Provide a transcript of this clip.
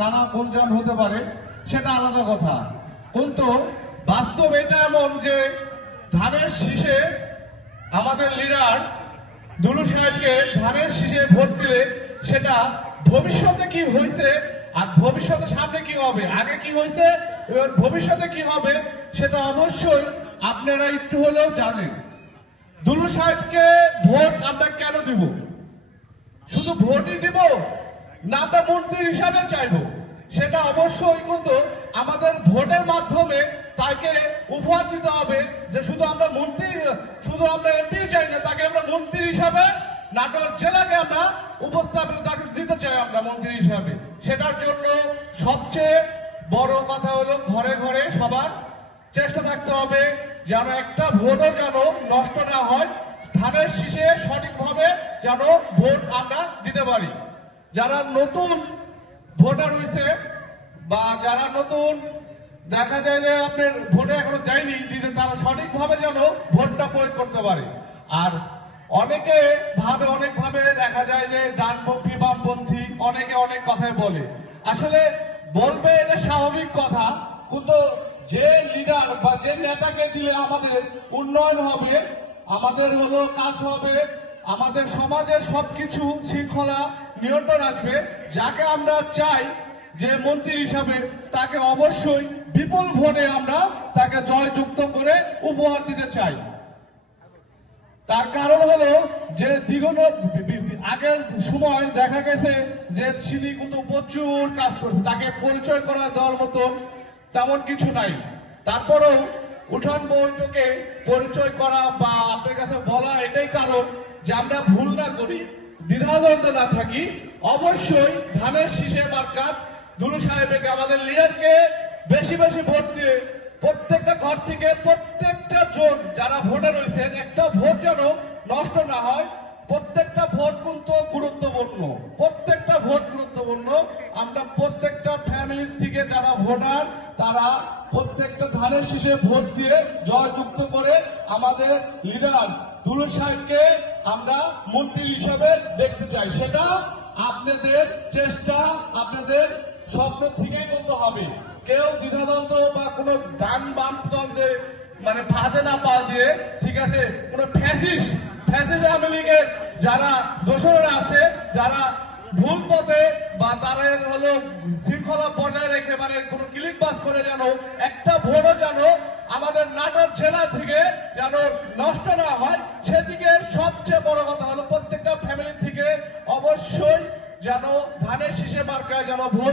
নানা গুঞ্জন হতে পারে, সেটা আলাদা কথা। কিন্তু বাস্তব এটা এমন যে ধানের শীষে আমাদের লিডার দুলু সাহেবকে ধানের শীষে ভোট দিলে সেটা ভবিষ্যতে কি হয়েছে আর ভবিষ্যতে সামনে কি হবে, আগে কি হয়েছে এবার ভবিষ্যতে কি হবে সেটা অবশ্যই আপনারা একটু হলেও জানেন। দুলু সাহেবকে ভোট আমরা কেন দিব? শুধু ভোটই দিব না আমরা মন্ত্রী হিসাবে চাইবো? সেটা অবশ্যই কিন্তু আমাদের ভোটের মাধ্যমে তাকে উপহার দিতে হবে যে শুধু আমরা মন্ত্রী, শুধু আমরা এমপি চাই না, তাকে আমরা মন্ত্রী হিসাবে নাটোর জেলাকে আমরা উপস্থাপন তাকে দিতে চাই আমরা মন্ত্রী হিসাবে। সেটার জন্য সবচেয়ে বড় কথা হলো ঘরে ঘরে সবার চেষ্টা থাকতে হবে যেন একটা ভোটও যেন নষ্ট না হয়, ধানের শীষে সঠিকভাবে যেন ভোট আমরা দিতে পারি। যারা নতুন ভোটার হয়েছে বা যারা নতুন দেখা যায় যে আপনার ভোটে এখনো দেয়নি, দিতে তারা সঠিকভাবে যেন ভোটটা প্রয়োগ করতে পারে। আর অনেকে অনেকভাবে দেখা যায় যে ডানপন্থী বামপন্থী অনেকে অনেক কথাই বলে, আসলে বলবে এটা স্বাভাবিক কথা, কিন্তু যে লিডার বা যে নেতাকে দিলে আমাদের উন্নয়ন হবে, আমাদের হলো কাজ হবে, আমাদের সমাজের সবকিছু শৃঙ্খলা নিয়ন্ত্রণ আসবে, যাকে আমরা চাই যে মন্ত্রী হিসাবে তাকে অবশ্যই বিপুল ভোটে আমরা তাকে জয়যুক্ত করে উপহার দিতে চাই। তার কারণ হলো যে আগের সময় দেখা গেছে যে তিনি কিন্তু প্রচুর কাজ করছে, তাকে পরিচয় করা দেওয়ার মতন তেমন কিছু নাই। তারপরেও উঠান বৈঠকে পরিচয় করা বা আপনার কাছে বলা এটাই কারণ যে আমরা ভুল না করি, দ্বিধাদ্বন্দ্ব না থাকি, অবশ্যই ধানের শীষে মার্কা দুলু সাহেবকে আমাদের লিডারকে বেশি বেশি ভোট দিয়ে প্রত্যেকটা ঘর থেকে প্রত্যেকটা জন যারা ভোটার রয়েছেন একটা ভোট যেন নষ্ট না হয়। প্রত্যেকটা ভোট কিন্তু গুরুত্বপূর্ণ, প্রত্যেকটা ভোট গুরুত্বপূর্ণ। আমরা প্রত্যেকটা ফ্যামিলি থেকে যারা ভোটার তারা প্রত্যেকটা ধানের শীষে ভোট দিয়ে জয়যুক্ত করে আমাদের লিডার দুলু সাহেবকে আমরা মন্ত্রী হিসাবে দেখতে চাই। সেটা আপনাদের চেষ্টা, আপনাদের স্বপ্ন থেকেই করতে হবে। কেউ দ্বিধাদ্বন্দ্ব বা কোনো ডান বাম দ্বন্দ্বে মানে ফাঁদে না পা দিয়ে, ঠিক আছে, কোনো ফ্যাসিস্ট আওয়ামী লীগের যারা দোসররা আছে, যারা ভুল পথে বা তারা হলো শৃঙ্খলা বজায় রেখে মানে কোনো ক্লিক পাস করে যেন একটা ভোটও যেন আমাদের নাটোর জেলা থেকে যেন নষ্ট না হয়, সেদিকে সবচেয়ে বড় কথা হলো প্রত্যেকটা ফ্যামিলি থেকে অবশ্যই যেন ধানের শীষে মার্কায় যেন ভোট